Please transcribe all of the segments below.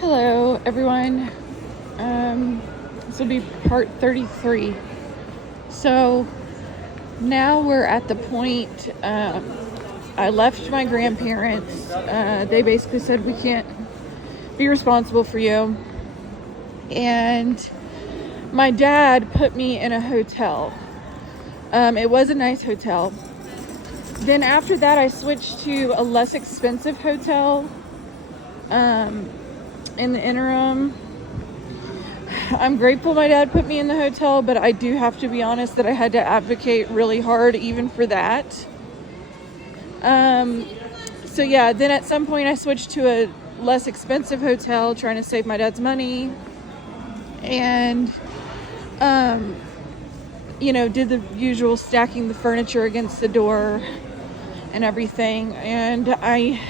Hello, everyone. This will be part 33. So now we're at the point, I left my grandparents. They basically said, we can't be responsible for you. And my dad put me in a hotel. It was a nice hotel. Then after that, I switched to a less expensive hotel. In the interim, I'm grateful my dad put me in the hotel, but I do have to be honest that I had to advocate really hard even for that. So yeah, then at some point I switched to a less expensive hotel, trying to save my dad's money, and did the usual stacking the furniture against the door and everything. And I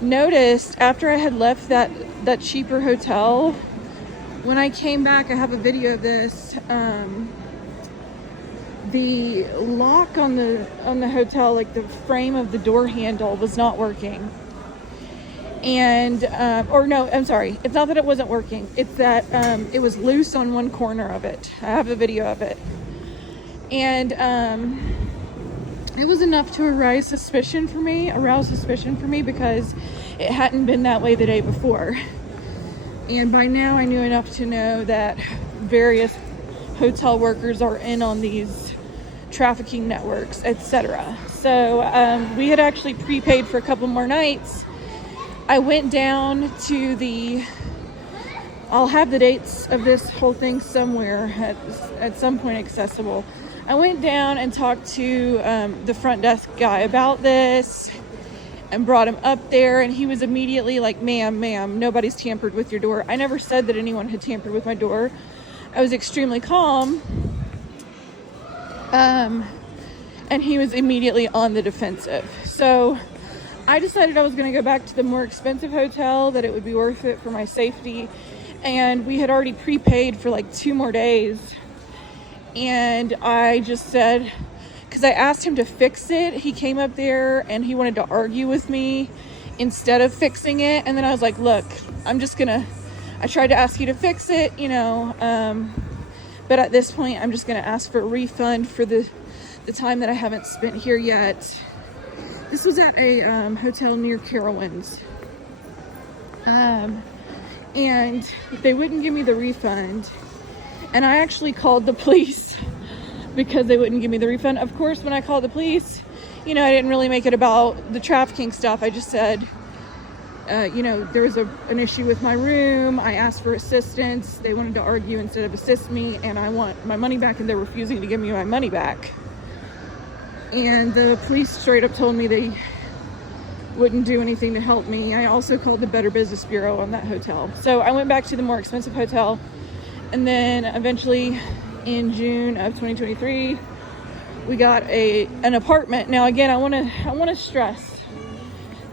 noticed after I had left that cheaper hotel, when I came back, I have a video of this, the lock on the hotel, like the frame of the door handle, was not working. And no, I'm sorry, it's not that it wasn't working, it's that it was loose on one corner of it. I have a video of it. And it was enough to arouse suspicion for me because it hadn't been that way the day before. And by now I knew enough to know that various hotel workers are in on these trafficking networks, etc. So we had actually prepaid for a couple more nights. I went down to I'll have the dates of this whole thing somewhere at some point accessible. I went down and talked to the front desk guy about this and brought him up there, and he was immediately like, ma'am, nobody's tampered with your door. I never said that anyone had tampered with my door. I was extremely calm. And he was immediately on the defensive. So I decided I was going to go back to the more expensive hotel, that it would be worth it for my safety. And we had already prepaid for like 2 more days. And I just said, because I asked him to fix it, he came up there and he wanted to argue with me instead of fixing it. And then I was like, look, I tried to ask you to fix it, but at this point I'm just going to ask for a refund for the time that I haven't spent here yet. This was at a hotel near Carowinds. And they wouldn't give me the refund. And I actually called the police because they wouldn't give me the refund. Of course, when I called the police, I didn't really make it about the trafficking stuff. I just said, there was an issue with my room. I asked for assistance. They wanted to argue instead of assist me, and I want my money back, and they're refusing to give me my money back. And the police straight up told me they wouldn't do anything to help me. I also called the Better Business Bureau on that hotel. So I went back to the more expensive hotel, and then eventually in June of 2023, we got an apartment. Now again, I want to stress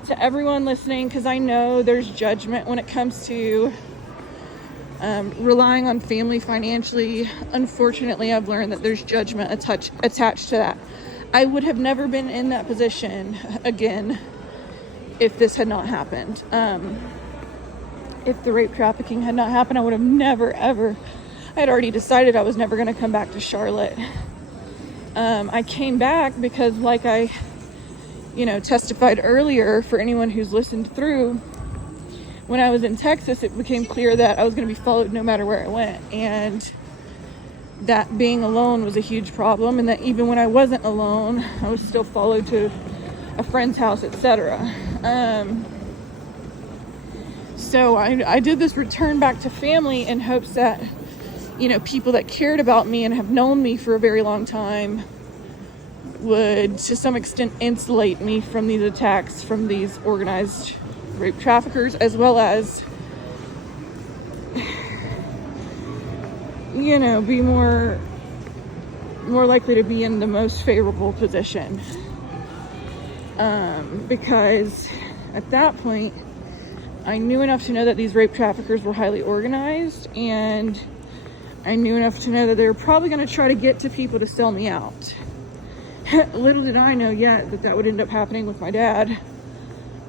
to everyone listening, because I know there's judgment when it comes to relying on family financially. Unfortunately, I've learned that there's judgment attached to that. I would have never been in that position again if this had not happened. If the rape trafficking had not happened, I would have never, ever, I had already decided I was never going to come back to Charlotte. I came back because, like I, testified earlier, for anyone who's listened through, when I was in Texas, it became clear that I was going to be followed no matter where I went. And that being alone was a huge problem. And that even when I wasn't alone, I was still followed to a friend's house, etc. So I did this return back to family in hopes that, people that cared about me and have known me for a very long time would, to some extent, insulate me from these attacks from these organized rape traffickers, as well as, be more likely to be in the most favorable position. Because at that point, I knew enough to know that these rape traffickers were highly organized, and I knew enough to know that they were probably going to try to get to people to sell me out. Little did I know yet that would end up happening with my dad.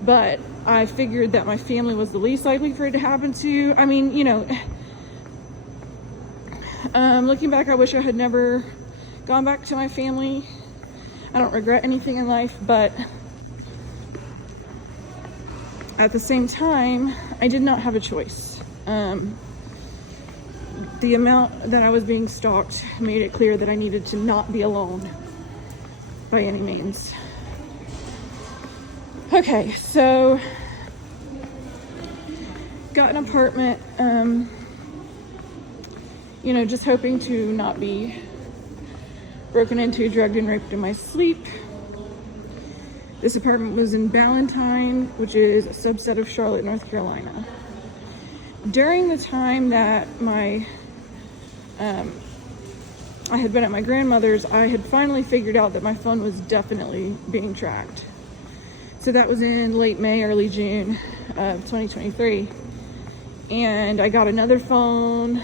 But I figured that my family was the least likely for it to happen to. I mean, you know, looking back, I wish I had never gone back to my family. I don't regret anything in life, but at the same time, I did not have a choice. The amount that I was being stalked made it clear that I needed to not be alone by any means. Okay, so got an apartment, you know, just hoping to not be broken into, drugged, and raped in my sleep. This apartment was in Ballantyne, which is a subset of Charlotte, North Carolina. During the time that I had been at my grandmother's, I had finally figured out that my phone was definitely being tracked. So that was in late May, early June of 2023. And I got another phone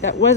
that wasn't